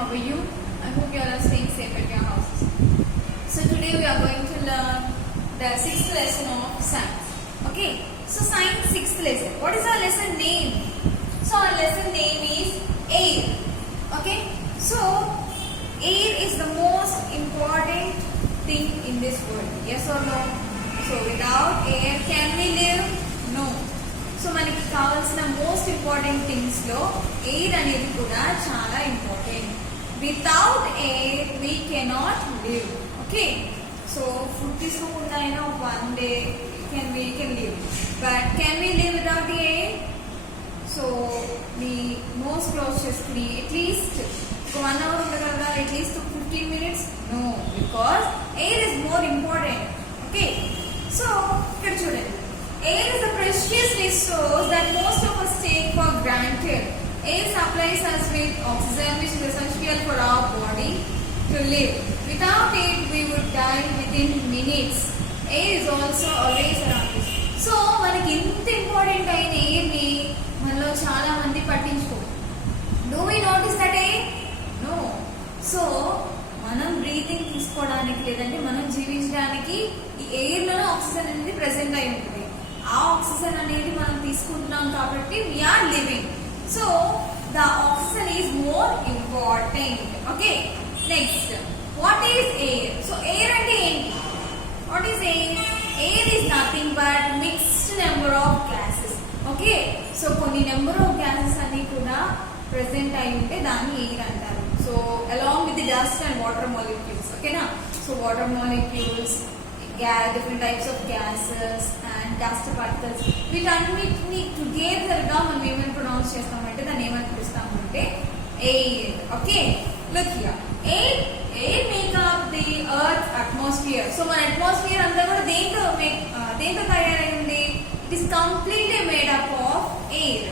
How are you? I hope you all are staying safe at your houses. So today we are going to learn the 6th lesson of science. Okay, so science 6th lesson. What is our lesson name? So our lesson name is air. Okay, so air is the most important thing in this world. Yes or no? So without air, can we live? No. So మనకి కావాల్సిన most important things లో air అనేది కూడా చాలా important. Without air we cannot live. Okay, so food తీసుకోకుండా అయినా one day we can live, but can we live without the air? So మీ nose close చేసుకుని అట్లీస్ట్ ఒక 1 hour ఉండగలరా? At least 15 minutes? No, because air is more important. Okay, so ఇక్కడ చూడండి, air is a precious resource that most of us take for granted. Air supplies us with oxygen, which is essential for our body to live. Without it, we would die within minutes. Air is also always around us. So, మనకి ఇంత important అయిన air ని మనలో చాలా మంది పట్టించుకోరు. Do we notice that air? No. So, మనం breathing తీసుకోవడానికి లేదంటే మనం జీవించడానికి ఈ ఎయిర్ లోనే ఆక్సిజన్ అనేది ప్రెసెంట్ అయి ఉంటుంది. ఆ ఆక్సిజన్ అనేది మనం తీసుకుంటున్నాం కాబట్టి we are living. So the oxygen is more important. Okay, next what is air? So air అంటే ఏంటి? What is air? Air is nothing but mixed number of gases. Okay, so కొన్ని నెంబర్ ఆఫ్ గ్యాసెస్ అన్ని కూడా present అయి ఉంటే దాన్ని air అంటారు. So along with the dust and water molecules. ఓకేనా, so water molecules, different types of gases and dust particles, వీటన్నిటిని together గా మనం ఏమని ప్రొనౌన్స్ చేస్తామంటే దాన్ని ఏమని పిలుస్తామంటే air. Okay, look here, air make up the earth atmosphere. So మన అట్మాస్ఫియర్ అంతా కూడా దేంతో తయారై ఉంది? It is completely made up of air.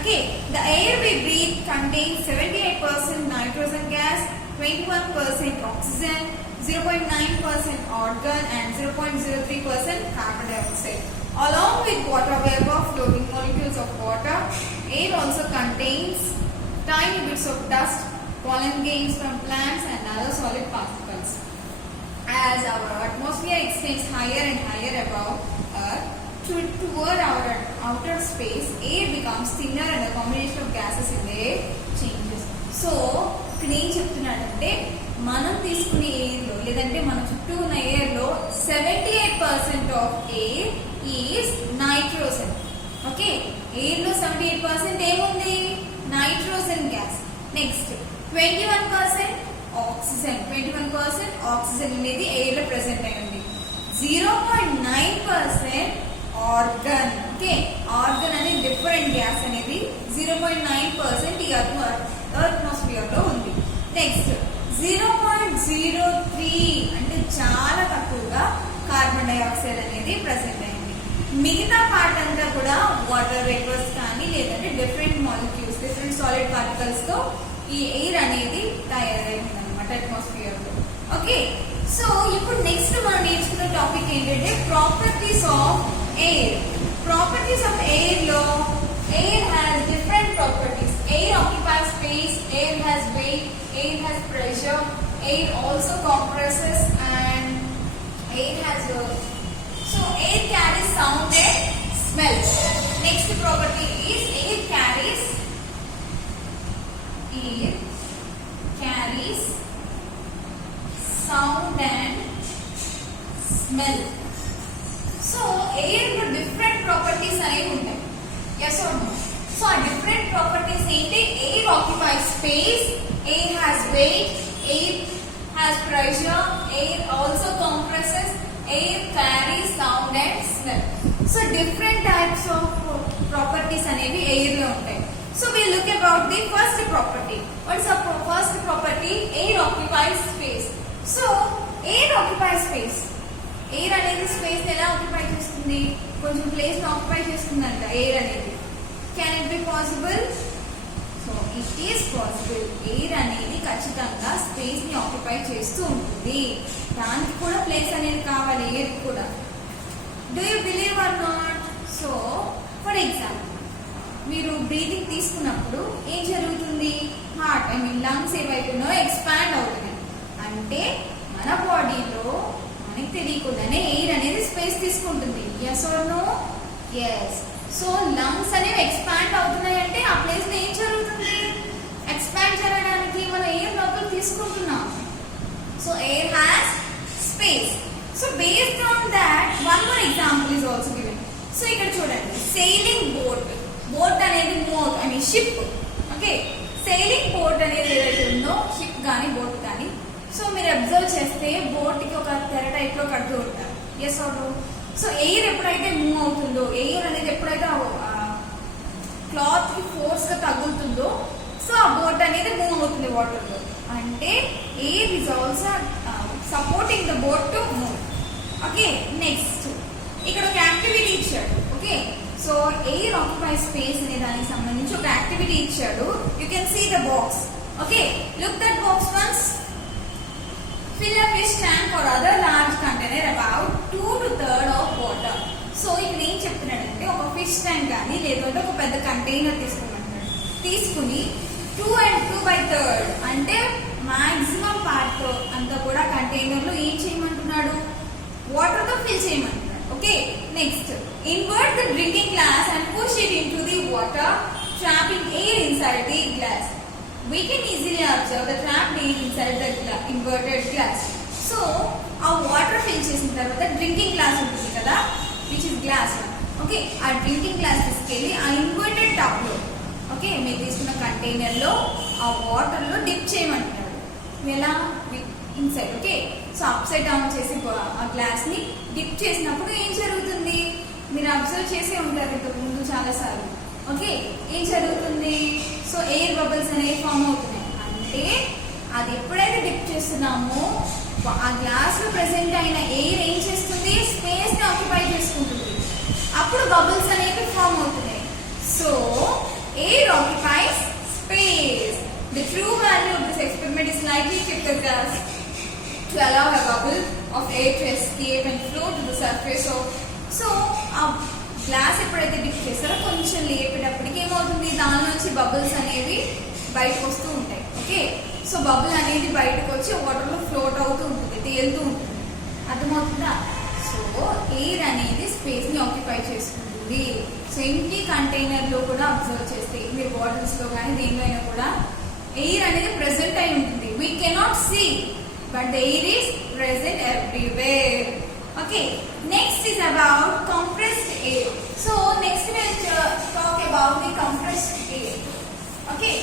Okay, the air we breathe contains 78% nitrogen gas, 21% oxygen, 0.9% argon and 0.03% carbon dioxide. Along with water vapor, floating molecules of water, air also contains tiny bits of dust, pollen grains from plants and other solid particles. As our atmosphere extends higher and higher above Earth, toward our outer space, air becomes thinner and the combination of gases in the air changes. So, ఇక్కడ ఏం చెప్తున్నాడంటే మనం తీసుకునే air లో లేదంటే మన చుట్టూ ఉన్న ఎయిర్ లో 78% of air is nitrogen. Okay, air లో 78% ఏముంది? Nitrogen gas. Next 21% oxygen. 21% oxygen అనేది ఎయిర్ లో ప్రెసెంట్ అయి ఉంది. 0.9% ఆర్గన్. ఓకే, ఆర్గన్ అనేది డిఫరెంట్ గ్యాస్ అనేది 0.9% ఈ అట్మాస్ఫియర్ లో ఉంది. నెక్స్ట్ 0.03 అంటే చాలా తక్కువగా కార్బన్ డైఆక్సైడ్ అనేది ప్రెసెంట్ అయింది. మిగతా పార్ట్ అంతా కూడా వాటర్ వేపర్స్ కానీ లేదంటే different molecules, different solid particles తో ఈ ఎయిర్ అనేది తయారైంది అనమాట అట్మాస్ఫియర్ లో. ఓకే, సో ఇప్పుడు నెక్స్ట్ మనం నేర్చుకున్న టాపిక్ ఏంటంటే properties of air. Properties of air లో air has different properties. Air occupies space, air has weight, air has pressure, air also compresses and air has so air carries sound and smell. Next property is air carries sound and smell. So air లో different properties అనేవి ఉంటాయి. Yes or no? So our different properties ఏంటి? Air occupies space, air has weight, air has pressure, air also compresses, air carries sound and smell. So different types of properties అనేవి air లో ఉంటాయి. So we look about the first property. What is the first property? Air occupies space. So air occupies space. Air అనేది space ఎలా occupy చేస్తుంది? కొంచెం place occupy చేస్తుందంట air అనేది. Can it be possible? So it is possible. Air అనేది ఖచ్చితంగా space ని occupy చేస్తూ ఉంటుంది. దానికి కూడా ప్లేస్ అనేది కావాలి ఎయిర్ కూడా. Do you believe or not? So for example, మీరు బ్రీతింగ్ తీసుకున్నప్పుడు ఏం జరుగుతుంది? హార్ట్ లంగ్స్ ఏవైతున్నాయో ఎక్స్పాండ్ అవుతున్నాయి. అంటే మన బాడీలో మనకి తెలియకుండానే ఎయిర్ అనేది స్పేస్ తీసుకుంటుంది. Yes or no? Yes. So lungs అనేవి ఎక్స్పాండ్ అవుతున్నాయి అంటే ఆ ప్లేస్ లో ఏం జరుగుతుంది? ఎక్స్పాండ్ జరగడానికి మనం ఎయిర్ లోపల తీసుకుంటున్నాం. So air has space. So based on that one more example is also given. So ఇక్కడ చూడండి, సెయిలింగ్ బోట్. బోట్ అనేది షిప్. ఓకే, సెయిలింగ్ బోట్ అనేది ఏదైతే ఉందో, షిప్ కానీ బోట్ కానీ, సో మీరు అబ్జర్వ్ చేస్తే బోట్ కి ఒక తెర టైప్ లో కడుతూ ఉంటారు. Yes or no? So air ఎప్పుడైతే మూవ్ అవుతుందో, ఎయిర్ అనేది ఎప్పుడైతే క్లాత్ కి ఫోర్స్ గా తగులుతుందో, సో ఆ బోట్ అనేది మూవ్ అవుతుంది వాటర్ లో. అంటే air is also supporting the boat to move. Okay, next ఇక్కడ ఒక యాక్టివిటీ ఇచ్చాడు. Okay, so air occupy space అనే దానికి సంబంధించి ఒక యాక్టివిటీ ఇచ్చాడు. You can see the box. Okay, look that box once. Fill a fish tank or other large container about 2 to 3 of water. So ఇక్కడ ఏం చెప్తున్నాడంటే, ఒక ఫిష్ ట్యాంక్ కానీ లేదంటే ఒక పెద్ద కంటైనర్ తీసుకోమంటున్నాడు. తీసుకుని 2 and 2/3 అంటే మాక్సిమం పార్ట్ అంతా కూడా కంటైనర్ లో ఏం చేయమంటున్నాడు? వాటర్ తో ఫిల్ చేయమంటున్నాడు. Okay, next invert the drinking glass and push it into the water, trapping air inside the glass. We can easily observe the trapped air inside the inverted glass. So, ఆ water fill చేసిన తర్వాత drinking glass ఉంటుంది కదా, which is glass. Okay, ఆ drinking glass తీసుకెళ్ళి ఆ inverted tub లో, okay, మీరు తీసుకున్న కంటైనర్ లో ఆ వాటర్ లో డిప్ చేయమంటున్నాడు. ఎలా? Inside. Okay, so up side down చేసి ఆ గ్లాస్ ని డిప్ చేసినప్పుడు ఏం జరుగుతుంది? మీరు అబ్జర్వ్ చేసే ఉంటారు ఇంతకు ముందు చాలా సార్లు. ఓకే, ఏం జరుగుతుంది? సో ఎయిర్ బబుల్స్ అనేవి ఫామ్ అవుతున్నాయి. అంటే అది ఎప్పుడైతే డిప్ చేస్తున్నామో ఆ గ్లాస్ లో ప్రెసెంట్ అయిన ఎయిర్ ఏం చేస్తుంది? స్పేస్ ని ఆక్యుపై చేసుకుంటుంది. అప్పుడు బబుల్స్ అనేవి ఫామ్ అవుతున్నాయి. So air occupies space. The true value of this experiment is likely to keep the gas to allow a bubble of air to escape and flow to the surface. So ఆ glass ఎప్పుడైతే dip చేస్తారో కొంచెం లేపేటప్పటికి ఏమవుతుంది? దాని నుంచి bubbles అనేవి బయటకు వస్తూ ఉంటాయి. ఓకే, సో బబుల్ అనేది బయటకు వచ్చి వాటర్ లో ఫ్లోట్ అవుతూ ఉంటుంది, తేలుతూ ఉంటుంది. అర్థమవుతుందా? సో ఎయిర్ అనేది స్పేస్ ని ఆక్యుపై చేసుకుంటుంది. సో ఎంటీ కంటైనర్ లో కూడా అబ్జర్వ్ చేస్తే, మీరు బాటిల్స్ లో కానీ దేనిలో అయినా కూడా ఎయిర్ అనేది ప్రెసెంట్ అయి ఉంటుంది. We cannot see, but the air is present everywhere. Okay, next is about compressed air. So next we will talk about the compressed air. Okay,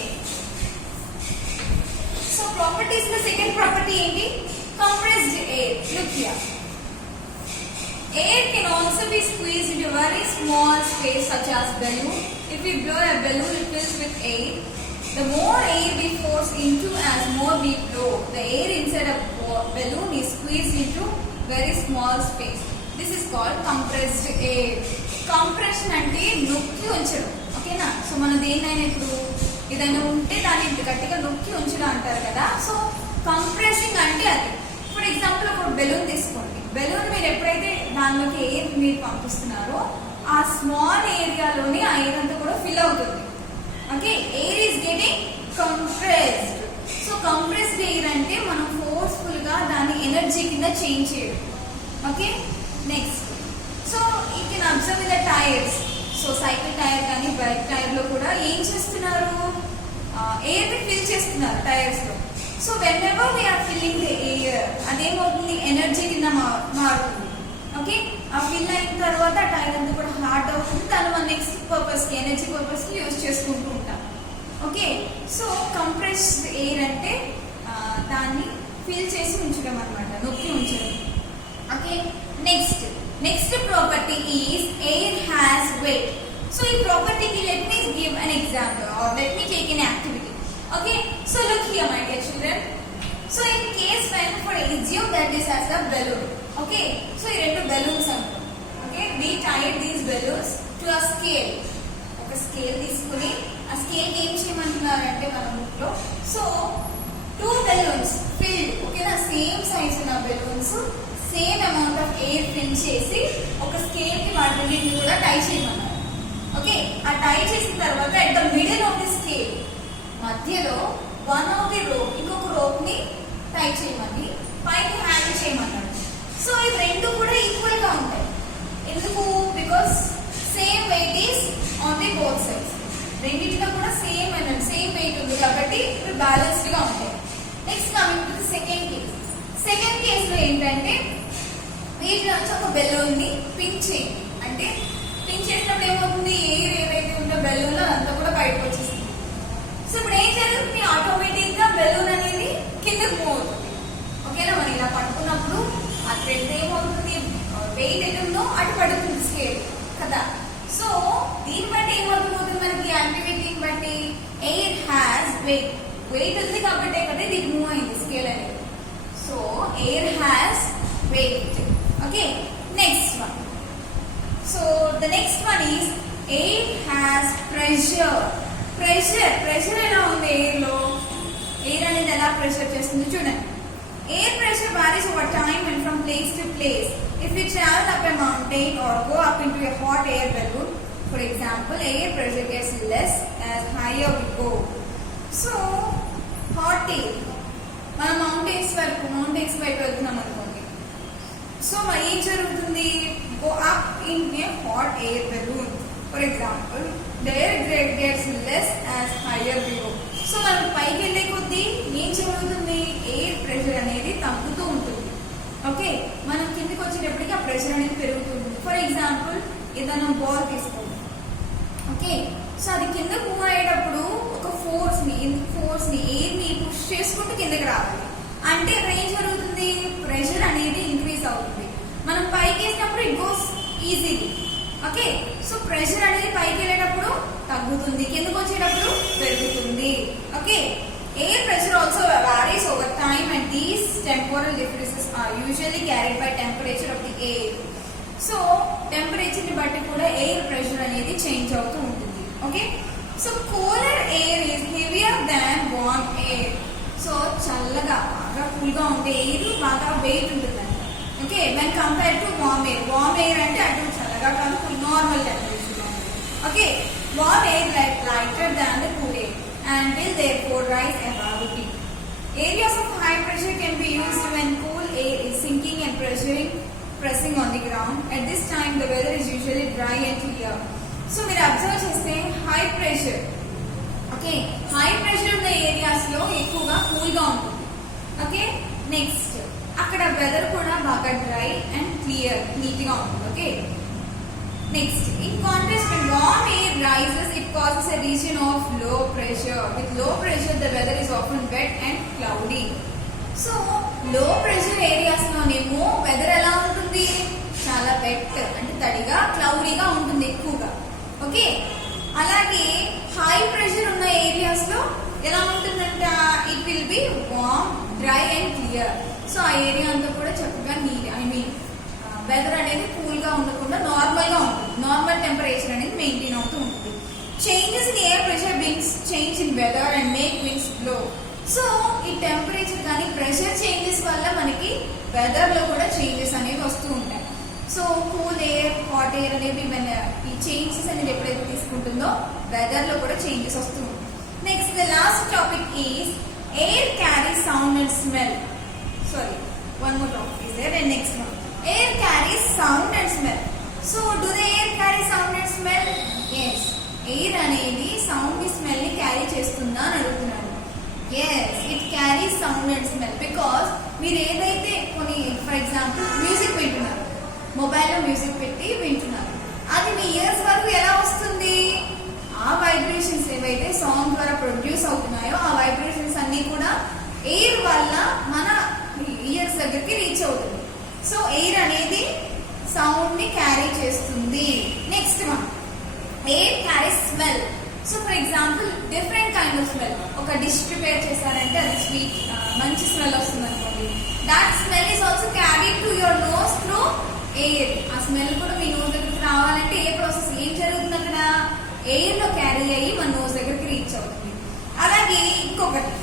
so properties, the second property is compressed air. Look here, air can also be squeezed into a very small space such as balloon. If we blow a balloon, it fills with air. The more air we force into, as more we blow, the air inside a balloon is squeezed into very small space. This is called compressed air. Compression అంటే నొక్కి ఉంచడం. ఓకేనా? So మన దేన్నైనా ఇప్పుడు ఏదైనా ఉంటే దాన్ని గట్టిగా నొక్కి ఉంచడం అంటారు కదా. సో కంప్రెసింగ్ అంటే అది. ఫర్ ఎగ్జాంపుల్ ఒక బెలూన్ తీసుకోండి. బెలూన్ మీరు ఎప్పుడైతే దానిలోకి ఎయిర్ మీరు పంపిస్తున్నారో ఆ స్మాల్ ఏరియాలోనే ఆ ఎయిర్ అంతా కూడా ఫిల్ అవుతుంది. Okay, air is getting compressed. So compressed air అంటే మనం ఫోర్స్ఫుల్ గా దాన్ని ఎనర్జీ కింద చేంజ్ చేయడం. Okay, next so you can observe in the tyres. So cycle tyre కానీ బైక్ టైర్ లో కూడా ఏం చేస్తున్నారు? ఎయిర్ ని ఫిల్ చేస్తున్నారు టైర్స్ లో. So whenever we are filling the air, అదేమవుతుంది? ఎనర్జీ కింద మారుతుంది. ఓకే, ఆ ఫిల్ అయిన తర్వాత ఆ టైర్ అంతా కూడా హార్డ్ అవుతుంది. దాన్ని మనం నెక్స్ట్ పర్పస్ కి, ఎనర్జీ పర్పస్ కి యూజ్ చేసుకుంటూ ఉంటాం. ఓకే, సో కంప్రెస్డ్ ఎయిర్ అంటే దాన్ని ఫిల్ చేసి ఉంచడం అనమాట, నొక్కి ఉంచడం. Okay, next property is air has weight. So ఈ ప్రాపర్టీకి let me give an example or let me take an activity. Okay, so look here my dear children. So in case when for assume that this has a balloon. Okay, so ఈ రెండు balloons అంటాం. Okay, we tied these balloons to a scale. ఒక scale తీసుకుని ఆ scale ఏం చేయమంటున్నారంటే మన book లో, సో 2 balloons filled, ఓకేనా, సేమ్ సైజ్ ఉన్న balloons same amount of air fill చేసి ఒక స్కేల్ కి వాటిని కూడా టై చేయమన్నారు. ఓకే, ఆ టై చేసిన తర్వాత at the middle of the scale మధ్యలో వన్ ఆఫ్ ది రోప్ ఇంకొక రోప్ ని టై చేయమని పైకి హ్యాంగ్ చేయమన్నాడు. సో ఇవి రెండు కూడా ఈక్వల్ గా ఉంటాయి. ఎందుకు? Because same wait is on the both sides. రెండింటిలో కూడా సేమ్ వెయిట్ ఉంది కాబట్టి ఇవి బ్యాలెన్స్డ్ గా ఉంటాయి. Next coming to second case. Second case లో ఏంటంటే వీటిలో నుంచి ఒక బెలూన్ ని పింక్ చేయండి. అంటే పింక్ చేసినప్పుడు ఏమవుతుంది, ఎయిర్ ఏవైతే ఉందో బెలూన్ అంతా కూడా బయటకు వచ్చేస్తుంది. సో ఇప్పుడు ఏం జరుగుతుంది, ఆటోమేటిక్ గా బెలూన్ అనేది కిందకు మూవ్ అవుతుంది. ఓకేనా? మరి ఇలా పట్టుకున్నప్పుడు ఆ థ్రెడ్ ఏమవుతుంది, వెయిట్ ఎటు ఉందో అటు పడుతుంది స్కేల్ కదా. సో దీన్ని బట్టి ఏమవుతుంది మనకి, యాక్టివిటీని బట్టి ఎయిర్ హ్యాస్ వెయిట్ ఉంది కాబట్టి కదా ఇది మూవ్ అయింది స్కేల్ అనేది. So air has weight. Okay, next one. So the next one is air has pressure. Pressure ఎలా ఉంది ఎయిర్ లో? ఎయిర్ అనేది ఎలా ప్రెషర్ చేస్తుంది చూడండి. Air pressure varies over time and from place to place. If we travel up a mountain or go up into a hot air balloon, for example, air pressure gets less as higher we go. So, hot air. మనం mountains వైపు వెళ్తున్నాం అనుకోండి. So మరి ఏం జరుగుతుంది, go up in a hot air balloon. For example, the air gets less as higher we go. So మనం పైకి వెళ్ళే కొద్దీ ఏం జరుగుతుంది, ఎయిర్ ప్రెషర్ అనేది తగ్గుతూ ఉంటుంది. ఓకే, మనం కిందకి వచ్చేటప్పటికి ఆ ప్రెషర్ అనేది పెరుగుతుంది. ఫర్ ఎగ్జాంపుల్ ఏదైనా బాల్ తీసుకోండి. ఓకే, సో అది కింద మూవ్ అయ్యేటప్పుడు ఒక ఫోర్స్ ని ఎయిర్ ని పుష్ చేసుకుంటూ కిందకి రావాలి. అంటే అక్కడ ఏం జరుగుతుంది, ప్రెషర్ అనేది ఇంక్రీజ్ అవుతుంది. మనం పైకి వేసినప్పుడు it goes easily. Okay, so pressure అనేది పైకి వెళ్ళేటప్పుడు తగ్గుతుంది, కిందకు వచ్చేటప్పుడు పెరుగుతుంది. Okay, air pressure also varies over time and these temporal differences are usually carried by temperature of the air. So temperature ని బట్టి కూడా ఎయిర్ ప్రెషర్ అనేది చేంజ్ అవుతూ ఉంటుంది. Okay, so cooler air is heavier than warm air. So చల్లగా బాగా cool గా ఉండే ఎయిర్ బాగా వెయిట్ ఉంటుందంట. Okay, when compared to warm air అంటే అటు చల్లగా కాదు, నార్మల్ టెంపరేచర్ లో ఉంది. Okay, warm air lighter than the cool air and will therefore rise above it. Areas of high pressure can be used when cool air is sinking and pressing on the ground. At this time the weather is usually dry and clear. So మీరు observe చేస్తే high pressure, okay, high pressure ఉన్న areas లో ఎక్కువగా cool గా ఉంటుంది. Okay, next అక్కడ weather కూడా బాగా డ్రై అండ్ క్లియర్, నీట్ గా ఉంటుంది. Okay, next, in contrast, when warm air rises, it causes a region of low pressure. With low pressure, the weather is often wet and cloudy. So, low pressure areas లోనేమో weather ఎలా ఉంటుంది, చాలా wet అంటే తడిగా, క్లౌడీగా ఉంటుంది ఎక్కువగా. Okay, అలాగే high pressure ఉన్న ఏరియాస్ లో ఎలా ఉంటుందంట, it will be warm, dry and clear. So ఆ ఏరియా అంతా కూడా చక్కగా వెదర్ అనేది కూల్ గా ఉండకుండా నార్మల్ గా ఉంటుంది. నార్మల్ టెంపరేచర్ అనేది మెయింటైన్ అవుతూ ఉంటుంది. Changes in air pressure brings change in weather and make winds blow. So ఈ టెంపరేచర్ కానీ ప్రెషర్ చేంజెస్ వల్ల మనకి వెదర్ లో కూడా చేంజెస్ అనేవి వస్తూ ఉంటాయి. So cool air, hot air అనేవి ఈ చేంజెస్ అనేది ఎప్పుడైతే తీసుకుంటుందో వెదర్ లో కూడా చేంజెస్ వస్తూ ఉంటాయి. Next, the last topic is air carry sound and smell. Sorry, one more topic is there and next one. Air carries sound and smell. So, do the air carry sound and smell? Yes. Air అనేది sound ని smell ని carry చేస్తుందా అని అడుగుతున్నాను. Yes, it carries sound and smell because మీరు ఏదైతే కొన్ని for example music వింటున్నారు, మొబైల్లో మ్యూజిక్ పెట్టి వింటున్నారు, అది మీ ఇయర్స్ వరకు ఎలా వస్తుంది, ఆ వైబ్రేషన్స్ ఏవైతే సాంగ్ ద్వారా ప్రొడ్యూస్ అవుతున్నాయో ఆ వైబ్రేషన్స్ అన్ని కూడా ఎయిర్ వల్ల మన ఇయర్స్ దగ్గరికి రీచ్ అవుతుంది. సో ఎయిర్ అనేది సౌండ్ ని క్యారీ చేస్తుంది. Next one, air carry smell. So for example different kind of smell. ఒక డిష్ ప్రిపేర్ చేశారంటే అది స్వీట్, మంచి స్మెల్ వస్తుంది అనుకోండి. That smell is also carried to your nose through air. ఆ స్మెల్ కూడా మీ నోస్ దగ్గరికి రావాలంటే ఏ ప్రాసెస్, ఏం జరుగుతుంది అక్కడ, ఎయిర్ లో క్యారీ అయ్యి మన నోస్ దగ్గరికి రీచ్ అవుతుంది. అలాగే ఇంకొకటి,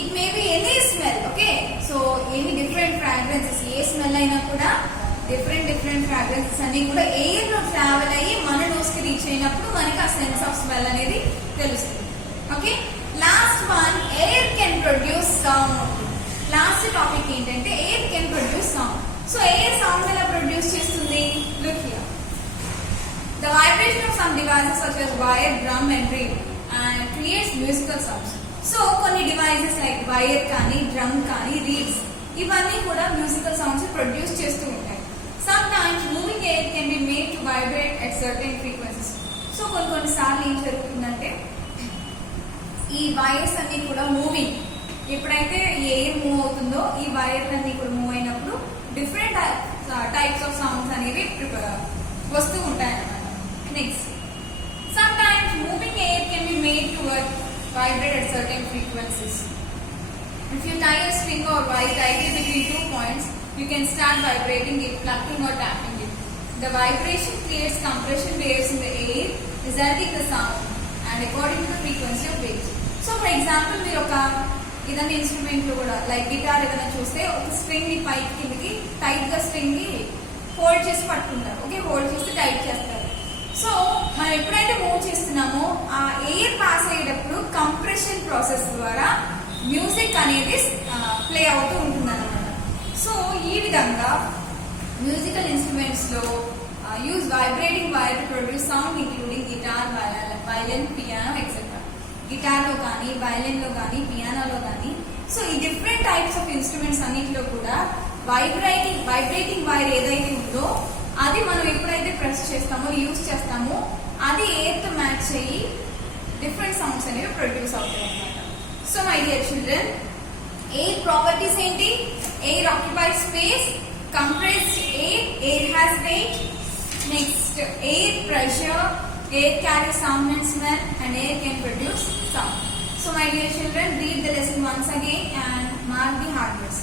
it may be any smell. Okay, so any different fragrances, A smell అయినా కూడా డిఫరెంట్ ఫ్రాగ్రెన్సెస్ అన్ని కూడా ఎయిర్ లో ట్రావెల్ అయ్యి మన నోస్ కి రీచ్ అయినప్పుడు మనకి ఆ సెన్స్ ఆఫ్ స్మెల్ అనేది తెలుస్తుంది. Okay, last one air can produce sound. Last topic ఏంటంటే air can produce sound. So air sound ఎలా ప్రొడ్యూస్ చేస్తుంది? Look here. The vibration of some devices such as wire, drum and reel creates musical sounds. So కొన్ని devices like wire కానీ drum కానీ reels ఇవన్నీ కూడా musical sounds produce చేస్తూ ఉంటాయి. Sometimes moving air can be made to vibrate at certain frequencies. So కొన్నిసార్లు ఏం జరుగుతుందంటే ఈ వైర్స్ అన్ని కూడా మూవింగ్, ఎప్పుడైతే ఎయిర్ మూవ్ అవుతుందో ఈ వైర్స్ అన్ని కూడా మూవ్ అయినప్పుడు డిఫరెంట్ టైప్స్ ఆఫ్ సౌండ్స్ అనేవి వస్తూ ఉంటాయి అన్నమాట. Next, sometimes moving air can be made to vibrate at certain frequencies. If you tie a string or wire tightly between 2 points, you can start vibrating it, plucking or tapping it. The vibration creates compression waves in the air, resulting in the sound and according to the frequency of waves. So for example, మీరు ఒక ఏదైనా instrument లో కూడా like guitar ఏదైనా చూస్తే ఒక string ని పైకి కిందకి టైట్ గా స్ట్రింగ్ ని హోల్డ్ చేసి పట్టుకుంటారు. ఓకే, హోల్డ్ చేసి టైట్ చేస్తారు. సో మనం ఎప్పుడైతే మూవ్ చేస్తున్నామో ఆ ఎయిర్ పాస్ అయ్యేటప్పుడు కంప్రెషన్ ప్రాసెస్ ద్వారా మ్యూజిక్ అనేది ప్లే అవుతూ ఉంటుంది అన్నమాట. సో ఈ విధంగా మ్యూజికల్ ఇన్స్ట్రుమెంట్స్ లో use vibrating wire to produce sound including guitar, violin, piano etcetera. Guitar లో కానీ, వయలిన్ లో కానీ, పియానోలో కానీ, సో ఈ డిఫరెంట్ టైప్స్ ఆఫ్ ఇన్స్ట్రుమెంట్స్ అన్నిటిలో కూడా వైబ్రేటింగ్ వైర్ ఏదైతే ఉందో అది మనం ఎప్పుడైతే ప్రెస్ చేస్తామో, యూజ్ చేస్తామో అది ఎయిర్ తో మ్యాచ్ అయ్యి డిఫరెంట్ సౌండ్స్ అనేవి ప్రొడ్యూస్ అవుతాయి అన్నమాట. So my dear children, air properties ఏంటి? Air occupies space, compressed air, air has weight. Next, air pressure, air carries sound and smell, and air can produce sound. So my dear children, read the lesson once again and mark the hard words.